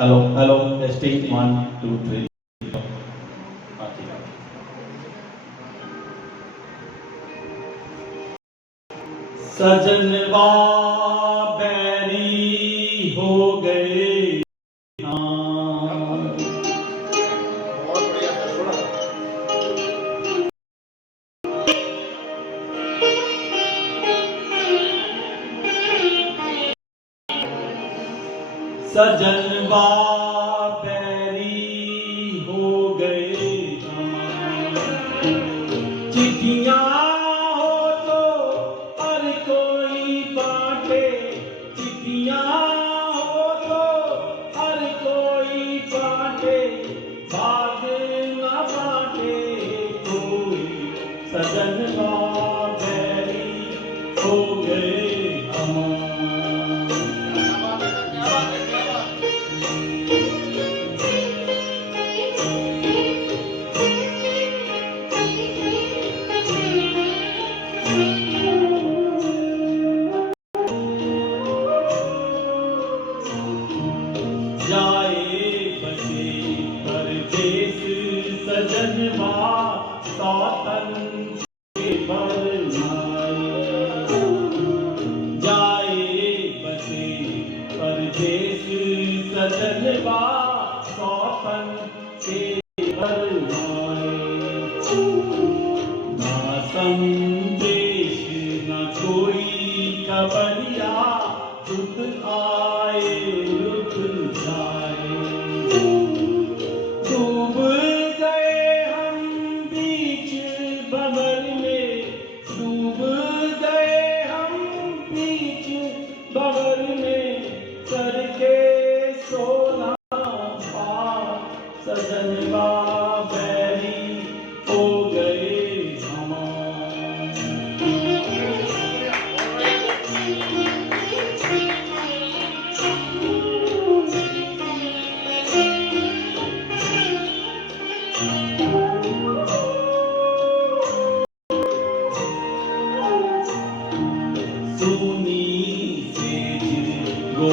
hello hello testing 1 2 3 सजनवा बैरी हो गए सजनवा बैरी हो गए चिट्ठियां हो तो हर कोई बांटे चिट्ठियां हो तो हर कोई बांटे भाग न बांटे कोई सजनवा बैरी हो गए जाए बसे परदेस सजनवा सौतन के बरनाए जाए बसे परदेस सजनवा सौतन के बरनाए ना संदेश न कोई खबरिया दुख आए रुक जाए डूब गए हम बीच भंवर में डूब गए हम बीच भंवर में करके सोना पार सजनवा बैरी हो गए सोनी सेज गो